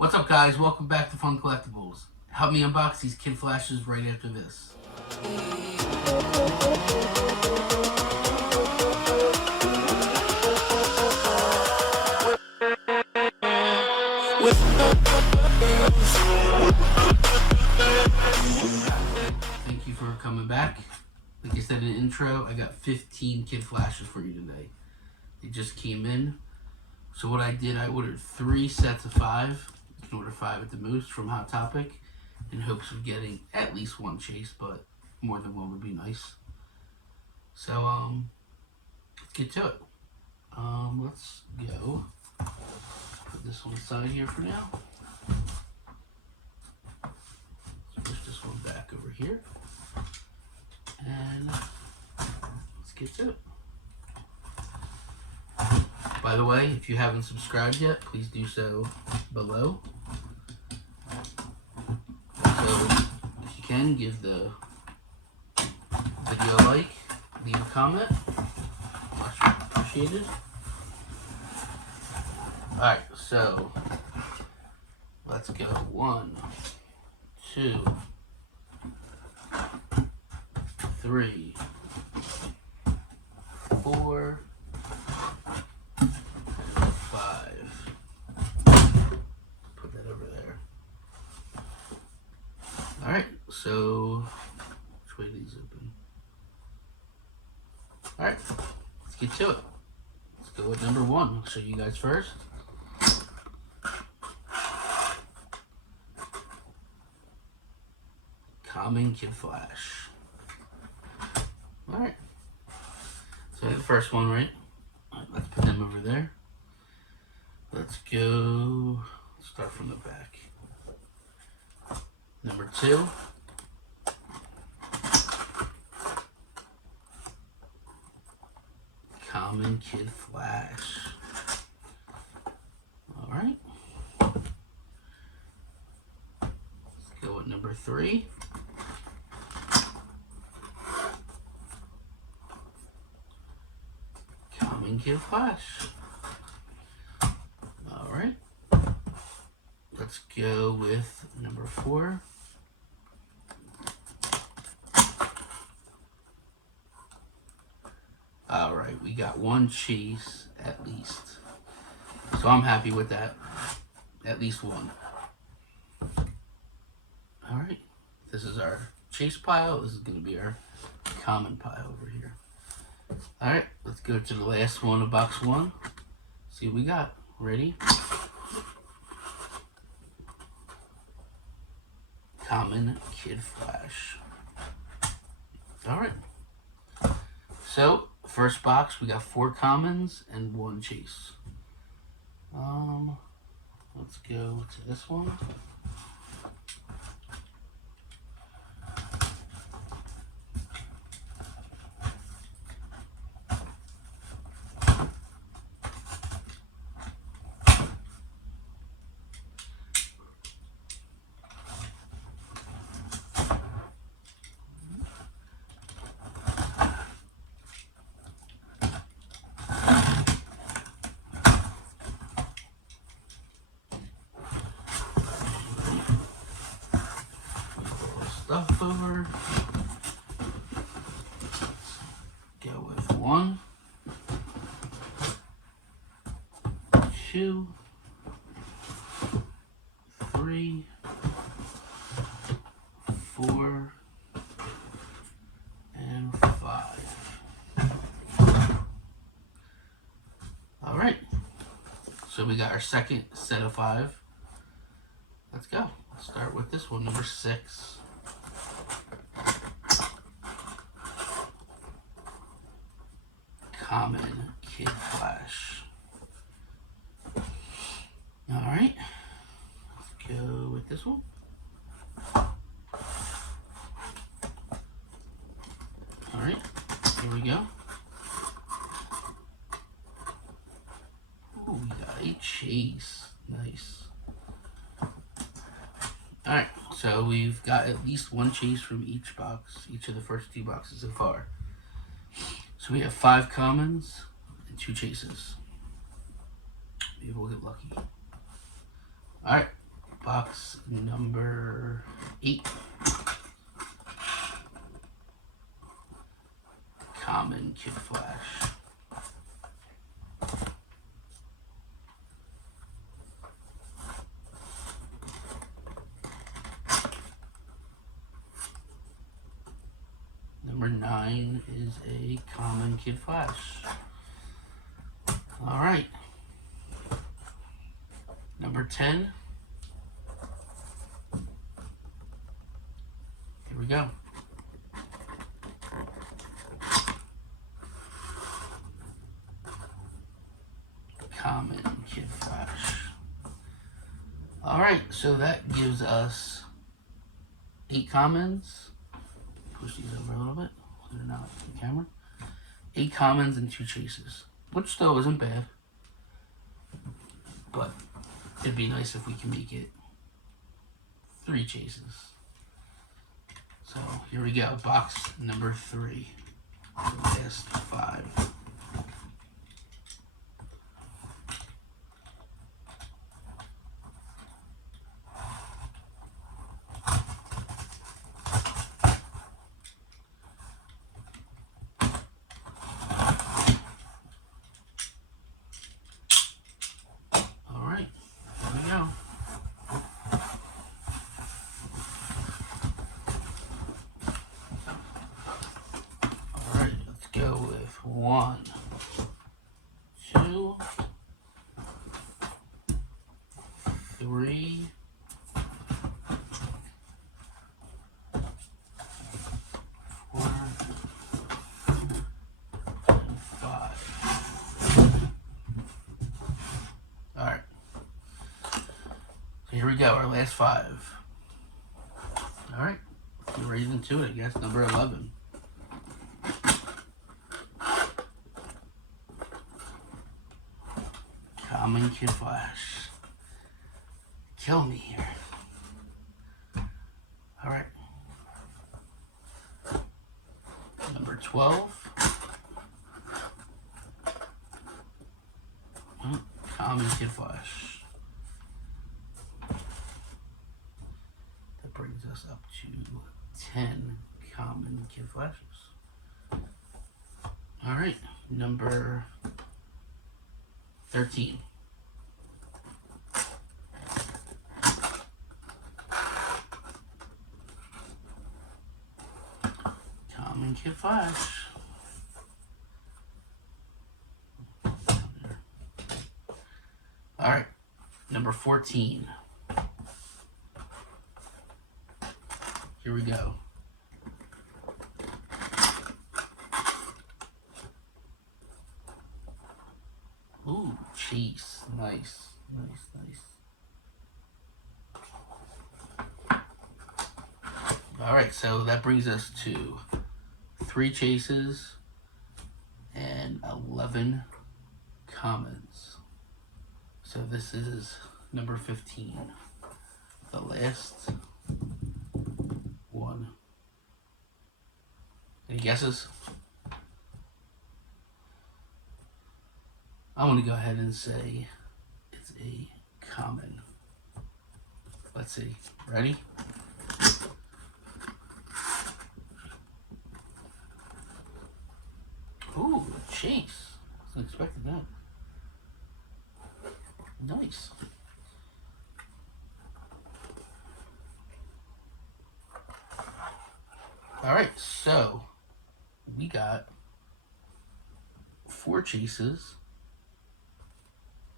What's up, guys? Welcome back to Fun Collectibles. Help me unbox these kid flashes right after this. Thank you for coming back. Like I said in the intro, I got 15 kid flashes for you today. They just came in. So what I did, I ordered 3 sets of 5. You can order 5 at the most from Hot Topic in hopes of getting at least one chase, but more than one would be nice. So, let's get to it. Let's go. Put this one aside here for now. Let's push this one back over here. And let's get to it. By the way, if you haven't subscribed yet, please do so below. So, if you can, give the video a like, leave a comment. Much appreciated. Alright, so let's go. 1, 2, 3, 4, 5. Put that over there. Alright, so which way are these open? Alright, let's get to it. Let's go with number 1. I'll show you guys first. Common Kid Flash. Alright. So the first one, right? Alright, let's put them over there. Let's go. Start from the back. Number 2. Common Kid Flash. Alright. Let's go with number 3. Common Kid Flash. Alright. Let's go with number 4. Alright, we got one chase at least. So I'm happy with that. At least one. Alright. This is our chase pile. This is going to be our common pile over here. Alright, let's go to the last one of box 1. See what we got. Ready? Common Kid Flash. Alright. So, first box, we got 4 commons and 1 chase. Let's go to this one. Stuff over. Go with 1, 2, 3, 4, and 5. Alright. So we got our second set of 5. Let's go. Let's start with this one, number 6. Common Kid Flash. Alright. Let's go with this one. Alright. Here we go. Ooh, we got a chase. Nice. Alright. So we've got at least 1 chase from each box. Each of the first 2 boxes so far. So we have 5 commons and 2 chases. Maybe we'll get lucky. Alright, Box number 8. Common Kid Flash. Number 9 is a Common Kid Flash. Alright. Number 10. Here we go. Common Kid Flash. Alright, so that gives us 8 commons. Push these over a little bit. They're not on the camera. 8 commons and 2 chases. Which still isn't bad. But it'd be nice if we can make it 3 chases. So here we go. Box number 3. The last 5. Go with 1, 2, 3, 4, and 5. Alright. So here we go, our last 5. Alright. We're right into it, I guess. Number 11. Common Kid Flash. Kill me here. Alright. Number 12. Common Kid Flash. That brings us up to 10 Common Kid Flashes. Alright. Number 13. Common Kid Flash. Alright, number 14. Here we go. Ooh, Chase. Nice. Alright, so that brings us to 3 chases and 11 commons. So this is number 15. The last one. Any guesses? I'm going to go ahead and say it's a common. Let's see. Ready? Ooh, Chase. Wasn't expecting that. Nice. Alright, so we got 4 chases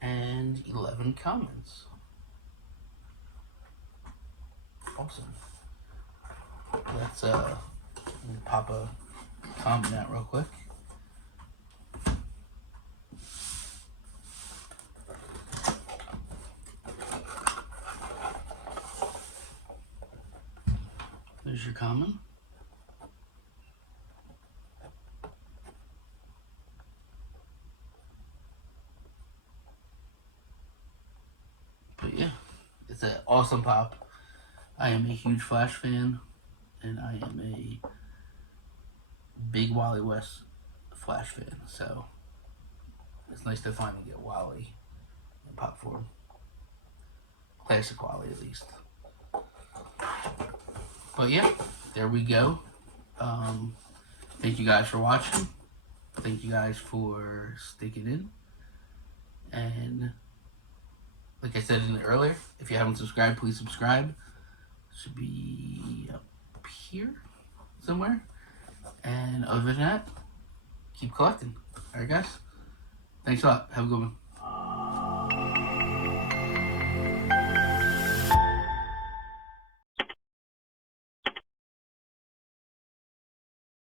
and 11 commons. Awesome. Let's pop a common out real quick. There's your common. But yeah, it's an awesome pop. I am a huge Flash fan, and I am a big Wally West Flash fan, so it's nice to finally get Wally in pop form. plastic quality at least. But yeah, there we go. Thank you guys for watching. Thank you guys for sticking in. And like I said earlier, if you haven't subscribed, please subscribe. Should be up here somewhere. And other than that, keep collecting. Alright guys? Thanks a lot. Have a good one.